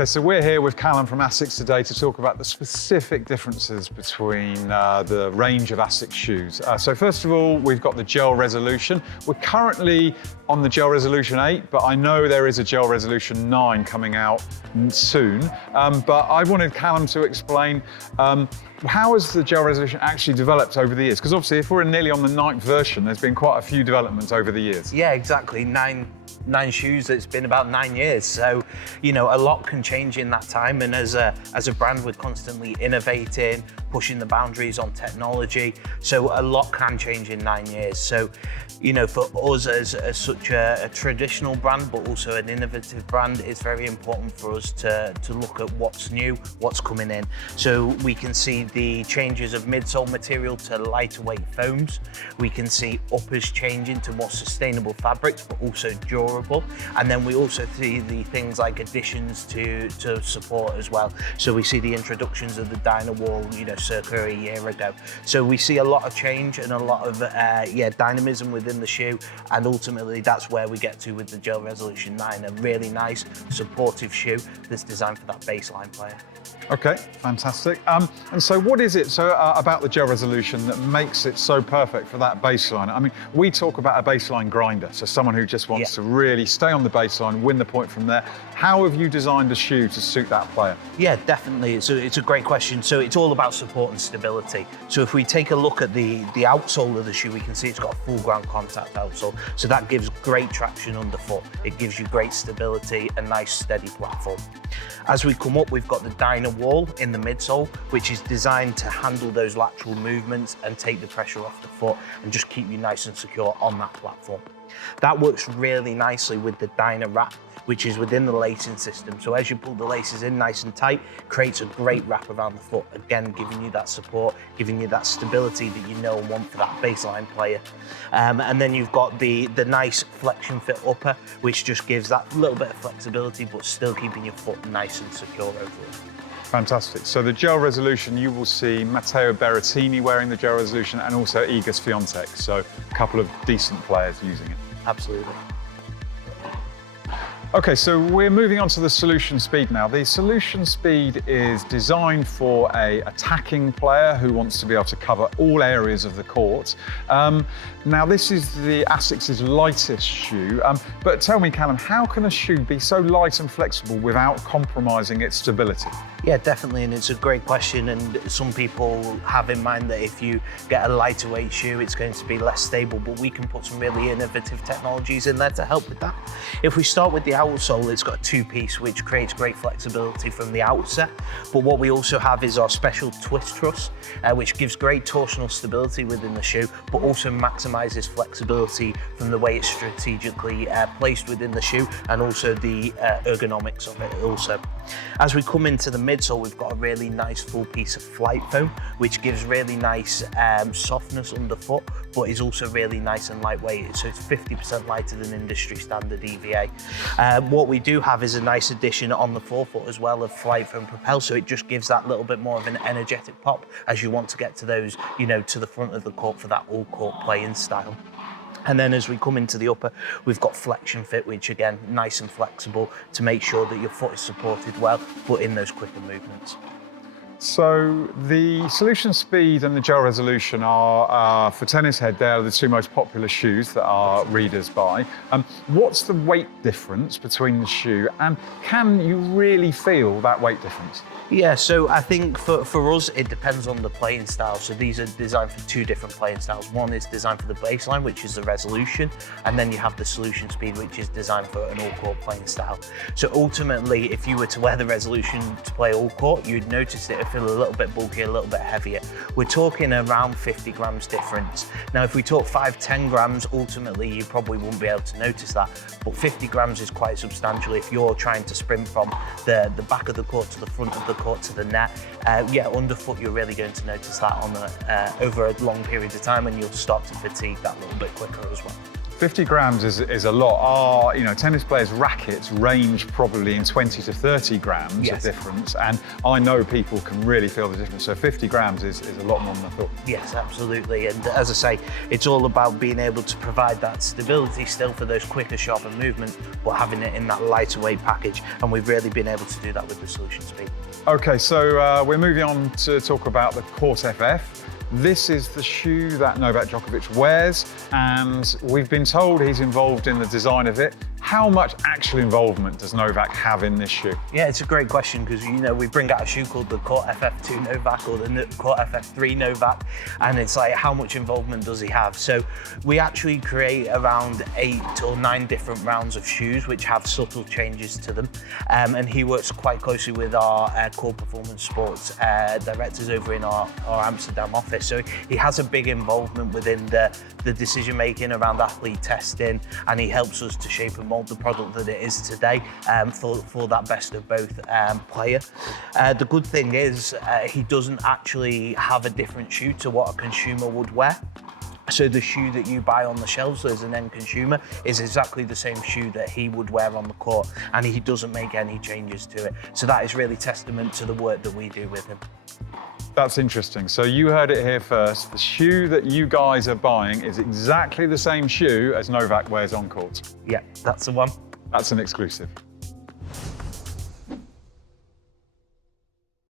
Okay, so we're here with Callum from ASICS today to talk about the specific differences between the range of ASICS shoes. So first of all, we've got the Gel Resolution. We're currently on the Gel Resolution 8, but I know there is a Gel Resolution 9 coming out soon. But I wanted Callum to explain how has the Gel Resolution actually developed over the years? Because obviously if we're nearly on the 9th version, there's been quite a few developments over the years. Yeah, exactly. Nine shoes, it's been about 9 years. So, you know, a lot can change in that time. And as a brand, we're constantly innovating, pushing the boundaries on technology. So a lot can change in 9 years. So, you know, for us as such a traditional brand, but also an innovative brand, it's very important for us to look at what's new, what's coming in. So we can see the changes of midsole material to lighter weight foams. We can see uppers changing to more sustainable fabrics, but also durable. And then we also see the things like additions to support as well. So we see the introductions of the Dyna Wall, you know, circa a year ago. So we see a lot of change and a lot of dynamism within the shoe, and ultimately that's where we get to with the Gel Resolution 9, a really nice supportive shoe that's designed for that baseline player. Okay, fantastic. And so what is it about the Gel Resolution that makes it so perfect for that baseline? I mean, we talk about a baseline grinder, so someone who just wants to really stay on the baseline, win the point from there. How have you designed a shoe to suit that player? Yeah, definitely. It's a great question. So it's all about support and stability. So if we take a look at the outsole of the shoe, we can see it's got a full ground contact outsole. So that gives great traction underfoot. It gives you great stability, a nice steady platform. As we come up, we've got the Dyna Wall in the midsole, which is designed to handle those lateral movements and take the pressure off the foot and just keep you nice and secure on that platform. That works really nicely with the Dyna Wrap, which is within the lacing system. So as you pull the laces in nice and tight, creates a great wrap around the foot, again, giving you that support, giving you that stability that you know and want for that baseline player. And then you've got the nice flexion fit upper, which just gives that little bit of flexibility, but still keeping your foot nice and secure overall. Fantastic. So the Gel Resolution, you will see Matteo Berrettini wearing the Gel Resolution and also Iga Swiatek. So a couple of decent players using it. Absolutely. Okay, so we're moving on to the Solution Speed now. The Solution Speed is designed for an attacking player who wants to be able to cover all areas of the court. Now, this is the ASICS' lightest shoe, but tell me, Callum, how can a shoe be so light and flexible without compromising its stability? Yeah, definitely, and it's a great question, and some people have in mind that if you get a lighter weight shoe, it's going to be less stable, but we can put some really innovative technologies in there to help with that. If we start with the outsole, it's got a two-piece, which creates great flexibility from the outset, but what we also have is our special twist truss, which gives great torsional stability within the shoe, but also maximizes flexibility from the way it's strategically placed within the shoe, and also the ergonomics of it also. As we come into the midsole, we've got a really nice full piece of flight foam, which gives really nice softness underfoot, but is also really nice and lightweight. So it's 50% lighter than industry standard EVA. What we do have is a nice addition on the forefoot as well of flight foam Propel, so it just gives that little bit more of an energetic pop as you want to get to those, you know, to the front of the court for that all-court playing style. And then as we come into the upper, we've got flexion fit, which again, nice and flexible to make sure that your foot is supported well, but in those quicker movements. So the Solution Speed and the Gel Resolution are, for Tennishead, they're the two most popular shoes that our readers buy. What's the weight difference between the shoe, and can you really feel that weight difference? Yeah, so I think for us, it depends on the playing style. So these are designed for two different playing styles. One is designed for the baseline, which is the Resolution, and then you have the Solution Speed, which is designed for an all-court playing style. So ultimately, if you were to wear the Resolution to play all-court, you'd notice it would feel a little bit bulkier, a little bit heavier. We're talking around 50 grams difference. Now, if we talk 5-10 grams, ultimately, you probably wouldn't be able to notice that, but 50 grams is quite substantial if you're trying to sprint from the back of the court to the front of the court to the net. Underfoot, you're really going to notice that on over a long period of time, and you'll start to fatigue that little bit quicker as well. 50 grams is a lot. Our, tennis players' rackets range probably in 20 to 30 grams Yes. of difference, and I know people can really feel the difference. So 50 grams is a lot more than I thought. Yes, absolutely. And as I say, it's all about being able to provide that stability still for those quicker, sharper movements, but having it in that lighter weight package. And we've really been able to do that with the Solution Speed. Okay, so we're moving on to talk about the Court FF. This is the shoe that Novak Djokovic wears, and we've been told he's involved in the design of it. How much actual involvement does Novak have in this shoe? Yeah, it's a great question because, we bring out a shoe called the Court FF2 Novak or the Court FF3 Novak, and it's like, how much involvement does he have? So we actually create around 8 or 9 different rounds of shoes which have subtle changes to them, and he works quite closely with our core performance sports directors over in our Amsterdam office. So he has a big involvement within the decision making around athlete testing, and he helps us to shape and mold the product that it is today for that best of both player. The good thing is he doesn't actually have a different shoe to what a consumer would wear. So the shoe that you buy on the shelves as an end consumer is exactly the same shoe that he would wear on the court, and he doesn't make any changes to it. So that is really testament to the work that we do with him. That's interesting. So you heard it here first. The shoe that you guys are buying is exactly the same shoe as Novak wears on court. Yeah, that's the one. That's an exclusive.